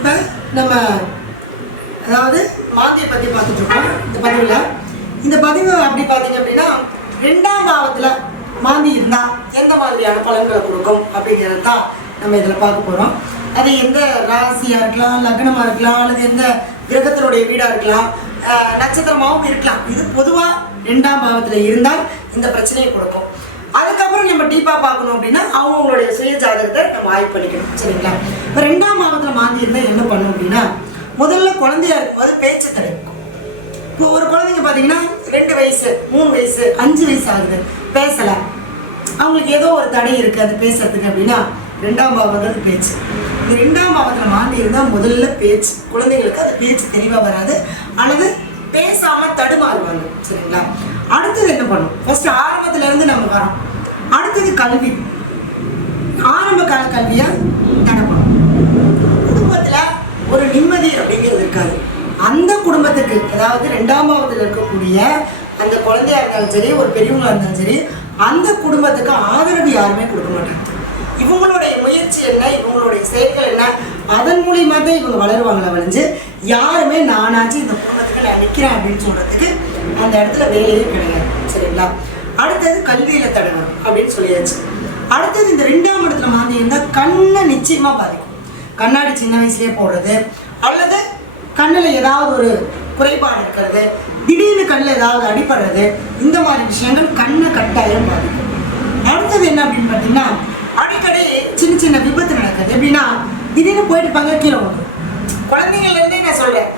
இப்போ நம்ம அதாவது மாந்தியை பற்றி பார்த்துட்டு இருக்கோம். இந்த பதிவில். இந்த பதிவு அப்படி பார்த்தீங்க அப்படின்னா ரெண்டாம் பாவத்தில் மாந்தி இருந்தால் எந்த மாதிரியான பலன்களை கொடுக்கும் அப்படிங்கிறது தான் நம்ம இதில் பார்க்க போகிறோம் அது எந்த ராசியாக இருக்கலாம் லக்னமாக இருக்கலாம் அல்லது எந்த கிரகத்தினுடைய வீடாக இருக்கலாம் நட்சத்திரமாகவும் இருக்கலாம். இது பொதுவாக ரெண்டாம் பாவத்தில் இருந்தால் இந்த பிரச்சனையை கொடுக்கும். அதுக்கப்புறம் நம்ம டீப்பாக பார்க்கணும் அப்படின்னா அவங்களுடைய சுய ஜாதகத்தை நம்ம ஆய்வு பண்ணிக்கணும். சரிங்களா? இப்போ ரெண்டாம் மாவட்டத்தில் மாந்தி இருந்தால் என்ன பண்ணும் அப்படின்னா முதல்ல குழந்தையா இருக்கும்போது பேச்சு தடைக்கும். இப்போ ஒரு குழந்தைங்க பார்த்தீங்கன்னா ரெண்டு வயசு மூணு வயசு அஞ்சு வயசு ஆகுது. பேசலை. அவங்களுக்கு ஏதோ ஒரு தடை இருக்குது அது பேசுறதுக்கு அப்படின்னா ரெண்டாம் பாவங்கிறது பேச்சு. இந்த ரெண்டாம் பாவத்தில் மாந்தி இருந்தால் முதல்ல பேச்சு குழந்தைங்களுக்கு அது பேச்சு தெளிவாக வராது. அல்லது பேசாமல் தடுமாறுவாங்க சரிங்களா? அடுத்தது என்ன பண்ணும்? ஃபர்ஸ்ட் ஆரம்பத்துல இருந்து நம்ம வரோம். அடுத்தது கல்வி. ஆரம்ப கால கல்வியாக தடை பண்ணும். ஒரு நிம்மதி அப்படிங்கிறது இருக்காது. அந்த குடும்பத்துக்கு அதாவது ரெண்டாமாவதுல இருக்கக்கூடிய அந்த குழந்தையா இருந்தாலும் சரி ஒரு பெரியவங்களா இருந்தாலும் சரி அந்த குடும்பத்துக்கு ஆதரவு யாருமே கொடுக்க மாட்டாங்க. இவங்களுடைய முயற்சி என்ன இவங்களுடைய செயல்கள் என்ன அதன் மூலியமா தான் இவங்க வளருவாங்களா வளைஞ்சு யாருமே நானாச்சு இந்த குடும்பத்துக்கு நான் நிற்கிறேன் அப்படின்னு சொல்றதுக்கு அந்த இடத்துல வேலையே கிடையாது. சரிங்களா? அடுத்தது கல்வியில தடங்கணும் அப்படின்னு சொல்லியாச்சு. அடுத்தது இந்த ரெண்டாம் இடத்துல மாதிரி இருந்தால் கண்ணை நிச்சயமா பாதிக்கும். கண்ணாடி சின்ன வயசுலேயே போடுறது. அல்லது கண்ணில் ஏதாவது ஒரு குறைபாடு இருக்கிறது. திடீர்னு கண்ணில் ஏதாவது அடிபடுறது. இந்த மாதிரி விஷயங்கள் கண்ணை கட்டாயம் பாதிக்கும். அடுத்தது என்ன அப்படின்னு பார்த்தீங்கன்னா அடிக்கடி சின்ன சின்ன விபத்து நடக்குது. எப்படின்னா திடீர்னு போயிட்டு இருப்பாங்க கீழே விழும் குழந்தைங்கள்லேருந்தே நான் சொல்கிறேன்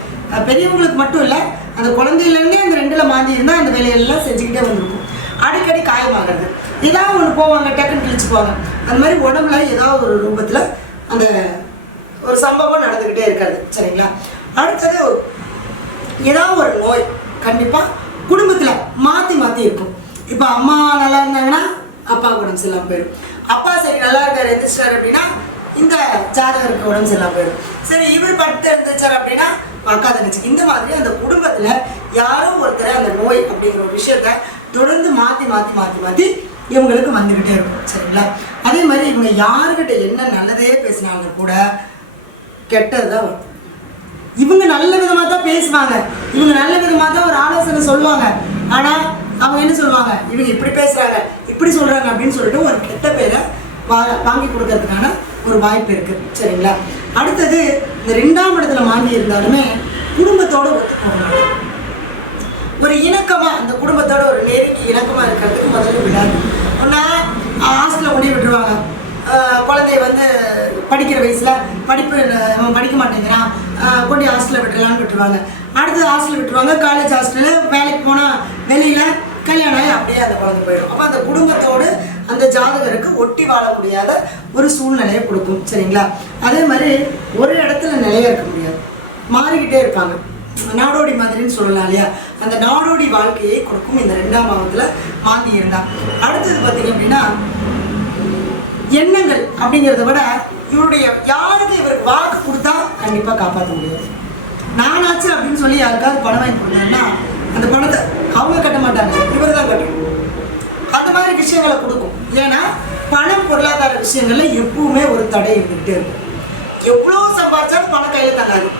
பெரியவங்களுக்கு மட்டும் இல்லை அந்த குழந்தையிலேருந்தே அந்த ரெண்டில் மாந்தி இருந்தால் அந்த வேலையெல்லாம் செஞ்சுக்கிட்டே வந்திருக்கும். அடிக்கடி காயமாகிறது. ஏதாவது ஒன்று போவாங்க டக்குன்னு கிழிச்சு போவாங்க அந்த மாதிரி உடம்புல ஏதாவது ஒரு ரூபத்தில் அந்த ஒரு சம்பவம் நடந்துக்கிட்டே இருக்காது சரிங்களா? அடுத்தது ஏதாவது ஒரு நோய் கண்டிப்பாக குடும்பத்தில் மாற்றி மாற்றி இருக்கும். இப்போ அம்மா நல்லா இருந்தாங்கன்னா அப்பா உடம்பு சரியில்லாம போயிடும். அப்பா சரி நல்லா இருக்கார் எந்திரிச்சார் அப்படின்னா இந்த ஜாதகருக்கு உடம்பு சரியில்லாம போயிடும். சரி இவர் படுத்து எழுந்திரிச்சார் அப்படின்னா அக்கா தங்கச்சி இந்த மாதிரி அந்த குடும்பத்தில் யாரோ ஒருத்தர் அந்த நோய் அப்படிங்கிற ஒரு விஷயத்த தொடர்ந்து மாற்றி மாற்றி மாற்றி மாற்றி இவங்களுக்கு வந்துக்கிட்டே இருக்கும் சரிங்களா? அதே மாதிரி இவங்க யாருக்கிட்ட என்ன நல்லதே பேசினாலும் கூட கெட்டது தான் வரும். இவங்க நல்ல விதமாக தான் பேசுவாங்க. இவங்க நல்ல விதமாக தான் ஒரு ஆலோசனை சொல்லுவாங்க. ஆனால் அவங்க என்ன சொல்லுவாங்க? இவங்க இப்படி பேசுகிறாங்க இப்படி சொல்கிறாங்க அப்படின்னு சொல்லிட்டு ஒரு கெட்ட பேரை வா வாங்கி கொடுக்கறதுக்கான ஒரு வாய்ப்பு இருக்குது சரிங்களா? அடுத்தது இந்த ரெண்டாம் இடத்துல வாங்கி இருந்தாலுமே குடும்பத்தோடு ஒத்து போகணும் ஒரு இணக்கமாக அந்த குடும்பத்தோட ஒரு நெருங்கி இணக்கமாக இருக்கிறதுக்கு முதல்ல விடாது. ஒன்றா ஹாஸ்டலில் கொண்டு விட்டுருவாங்க. குழந்தைய வந்து படிக்கிற வயசில் படிப்பு அவன் படிக்க மாட்டேங்கிறான். கொண்டு ஹாஸ்டலில் விட்டுருலான்னு விட்டுருவாங்க. அடுத்து ஹாஸ்டலில் விட்டுருவாங்க. காலேஜ் ஹாஸ்டலில் வேலைக்கு போனால் வெளியில் கல்யாணம் ஆகி அப்படியே அந்த குழந்தை போயிடும். அப்போ அந்த குடும்பத்தோடு அந்த ஜாதகருக்கு ஒட்டி வாழ முடியாத ஒரு சூழ்நிலையை கொடுக்கும். சரிங்களா? அதே மாதிரி ஒரு இடத்துல நிலையாக இருக்க முடியாது. மாறிக்கிட்டே இருப்பாங்க. நாடோடி மாதிரின்னு சொல்லலாம் இல்லையா? அந்த நாடோடி வாழ்க்கையை கொடுக்கும் இந்த ரெண்டாம் பாவத்தில் மாந்தி இருந்தா அடுத்தது பார்த்தீங்க அப்படின்னா எண்ணங்கள் அப்படிங்கிறத விட இவருடைய யாருக்கு இவர் வாக்கு கொடுத்தா கண்டிப்பாக காப்பாற்ற முடியாது நானாச்சு அப்படின்னு சொல்லி யாருக்காவது பணம் வாங்கி கொடுத்தாங்கன்னா அந்த பணத்தை அவங்க கட்ட மாட்டாங்க. இவர் தான் கட்டணும் அந்த மாதிரி விஷயங்களை கொடுக்கும். ஏன்னா பணம் பொருளாதார விஷயங்கள்ல எப்பவுமே ஒரு தடை இருந்துகிட்டே இருக்கும். எவ்வளோ சம்பாதிச்சாலும் பணம் கையில் தங்காது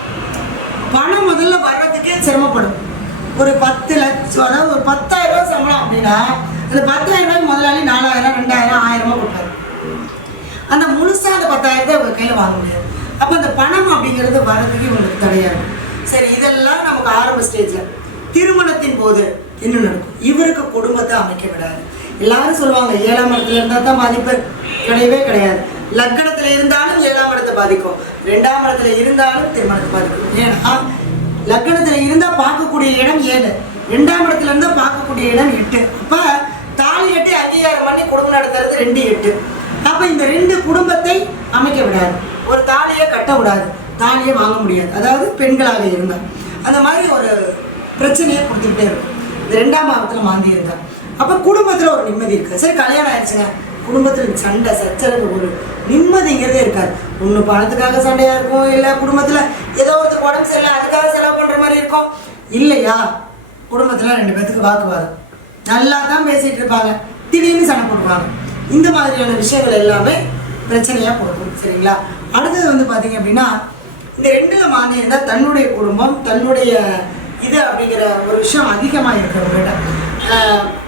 பணம் முதல்ல வர்றதுக்கே சிரமப்படும். ஒரு பத்து லட்சம் அதாவது ஒரு பத்தாயிரம் ரூபா சம்பளம் அப்படின்னா அந்த பத்தாயிரம் ரூபாய்க்கு முதலாளி நாலாயிரம் ரெண்டாயிரம் ஆயிரம் ரூபாய் கொடுப்பாரு. அந்த முழுசாக அந்த பத்தாயிரத்தை அவங்க கையில் வாங்க முடியாது. அப்போ அந்த பணம் அப்படிங்கிறது வரதுக்கு இவங்களுக்கு தடையாக இருக்கும். சரி இதெல்லாம் நமக்கு ஆரம்ப ஸ்டேஜில் திருமணத்தின் போது என்ன நடக்கும்? இவருக்கு குடும்பத்தை அமைக்க விடாது. எல்லாரும் சொல்லுவாங்க ஏழாம் இடத்துல இருந்தால் தான் பாதிப்பு. கிடையவே கிடையாது. லக்கணத்துல இருந்தாலும் ஏழாம் இடத்தை பாதிக்கும். ரெண்டாம் இடத்துல இருந்தாலும் திருமணத்தை பாதிக்கும். ஏன்னா லக்கணத்துல இருந்தா பார்க்கக்கூடிய இடம் ஏழு. ரெண்டாம் இடத்துல இருந்தா பார்க்கக்கூடிய இடம் எட்டு. அப்ப தாலி எட்டு அங்கீகாரம் பண்ணி குடும்பம் நடத்துறது ரெண்டு எட்டு. அப்ப இந்த ரெண்டு குடும்பத்தை அமைக்க விடாது. ஒரு தாலியை கட்ட விடாது. தாலியை வாங்க முடியாது. அதாவது பெண்களாக இருந்தால் அந்த மாதிரி ஒரு பிரச்சனையை கொடுத்துக்கிட்டே இருக்கும். இந்த ரெண்டாம் பாவத்தில் மாந்தி இருந்தா அப்போ குடும்பத்தில் ஒரு நிம்மதி இருக்கு. சரி கல்யாணம் ஆயிடுச்சுங்க. குடும்பத்தில் சண்டை சச்சரவு ஒரு நிம்மதிங்கிறதே இருக்காது. ஒன்று பணத்துக்காக சண்டையாக இருக்கும் இல்லை குடும்பத்தில் ஏதோ ஒருத்தர் உடம்பு சரியில்லை அதுக்காக செலவு பண்ணுற மாதிரி இருக்கும் இல்லையா? குடும்பத்தில் ரெண்டு பேத்துக்கு வாக்குவாதம். நல்லா தான் பேசிகிட்டு இருப்பாங்க. திடீர்னு சண்டை போடுவாங்க இந்த மாதிரியான விஷயங்கள் எல்லாமே பிரச்சனையாக கொடுக்கும் சரிங்களா? அடுத்தது வந்து பார்த்தீங்க அப்படின்னா இந்த ரெண்டுல மாந்தி இருந்தால் தன்னுடைய குடும்பம் தன்னுடைய இது அப்படிங்கிற ஒரு விஷயம் அதிகமாக இருக்கிறவங்ககிட்ட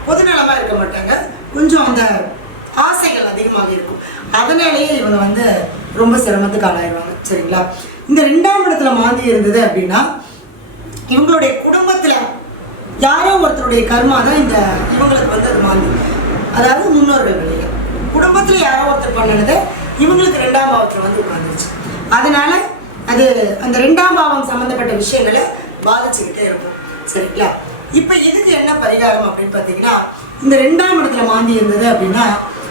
பொதுநலமாக இருக்க மாட்டாங்க. கொஞ்சம் அந்த ஆசைகள் அதிகமாக இருக்கும். அதனாலேயே இவங்க வந்து ரொம்ப சிரமத்துக்கு ஆளாயிருவாங்க சரிங்களா? இந்த ரெண்டாம் இடத்துல மாந்தி இருந்தது அப்படின்னா இவங்களுடைய குடும்பத்தில் யாரோ ஒருத்தருடைய கர்மா தான் இந்த இவங்களுக்கு வந்து அது மாந்தி அதாவது முன்னோர்கள் வழிகள் குடும்பத்தில் யாரோ ஒருத்தர் பண்ணினது இவங்களுக்கு ரெண்டாம் பாவத்தில் வந்து உட்காந்துருச்சு அதனால அது அந்த ரெண்டாம் பாவம் சம்மந்தப்பட்ட விஷயங்களை பாதிச்சுக்கிட்டே இருக்கும். சரிங்களா? இப்போ இதுக்கு என்ன பரிகாரம் அப்படின்னு பார்த்தீங்கன்னா இந்த ரெண்டாம் இடத்துல மாந்தி இருந்தது அப்படின்னா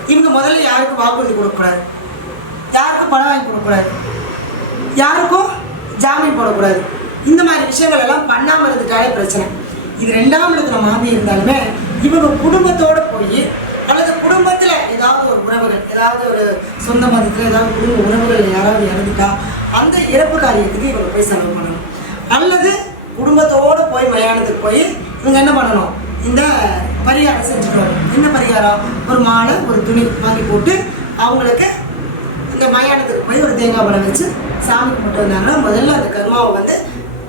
இவங்க முதல்ல யாருக்கும் வாக்குறுதி கொடுக்கக்கூடாது யாருக்கும் பணம் வாங்கி கொடுக்கக்கூடாது யாருக்கும் ஜாமீன் போடக்கூடாது இந்த மாதிரி விஷயங்கள் எல்லாம் பண்ணாமல் இருந்துட்டாலே பிரச்சனை. இது ரெண்டாம் இடத்துல மாந்தி இருந்தாலுமே இவங்க குடும்பத்தோடு போய் அல்லது குடும்ப ஒரு ஏதாவது ஒரு சொந்த மதத்தில் ஏதாவது குடும்ப உறவுகள் யாராவது இறந்துட்டா அந்த இறப்பு காரியத்துக்கு இவங்க போய் செலவு பண்ணணும். அல்லது குடும்பத்தோடு போய் மயானத்துக்கு போய் இவங்க என்ன பண்ணணும்? இந்த பரிகாரம் செஞ்சுக்கணும். என்ன பரிகாரம்? ஒரு மாலை ஒரு துணி வாங்கி போட்டு அவங்களுக்கு இந்த மயானத்துக்கு போய் ஒரு தேங்காய் பழம் வச்சு சாமி கும்பிட்டு வந்தாங்கன்னா முதல்ல அந்த கர்மாவை வந்து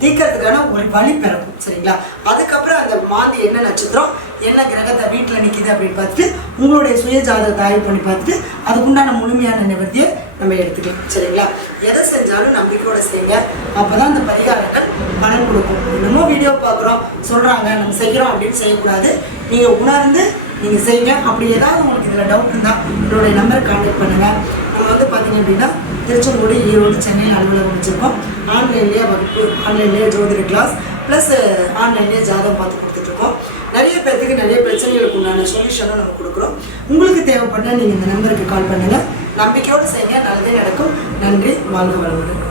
தீக்கிறதுக்கான ஒரு வழி பிறக்கும் சரிங்களா? அதுக்கப்புறம் அந்த மாந்தி என்ன நட்சத்திரம்? என்ன கிரகத்தை வீட்டில் நிற்கிது அப்படின்னு பார்த்துட்டு உங்களுடைய சுய ஜாதகத்தை ஆய்வு பண்ணி பார்த்துட்டு அதுக்குண்டான முழுமையான நிவர்த்தியை நம்ம எடுத்துக்கலாம். சரிங்களா? எதை செஞ்சாலும் நம்பிக்கையோட செய்யுங்க. அப்போ தான் அந்த பரிகாரங்கள் பலன் கொடுக்கும். என்னமோ வீடியோ பார்க்குறோம் சொல்கிறாங்க நம்ம செய்கிறோம் அப்படின்னு செய்யக்கூடாது. நீங்கள் உணர்ந்து நீங்கள் செய்யுங்க. அப்படி ஏதாவது உங்களுக்கு இதில் டவுட் இருந்தால் உங்களுடைய நம்பர் கான்டாக்ட் பண்ணுங்கள் நம்ம வந்து பார்த்தீங்க அப்படின்னா திருச்செங்கோடு ஈரோடு சென்னை அலுவலகம் வச்சுருக்கோம். ஆன்லைன்லேயே வகுப்பு ஆன்லைன்லேயே ஜோதிட கிளாஸ் ப்ளஸ் ஆன்லைன்லேயே ஜாதகம் பார்த்து கொடுத்துட்ருக்கோம். நிறைய பேர்த்துக்கு நிறைய பிரச்சனைகளுக்கு உண்டான சொல்யூஷனும் நம்ம கொடுக்குறோம். உங்களுக்கு தேவைப்பட்டால் நீங்கள் இந்த நம்பருக்கு கால் பண்ணுங்கள் நம்பிக்கையோடு செய்யுங்க. நல்லதே நடக்கும். நன்றி. வாழ்க வளமுடன்.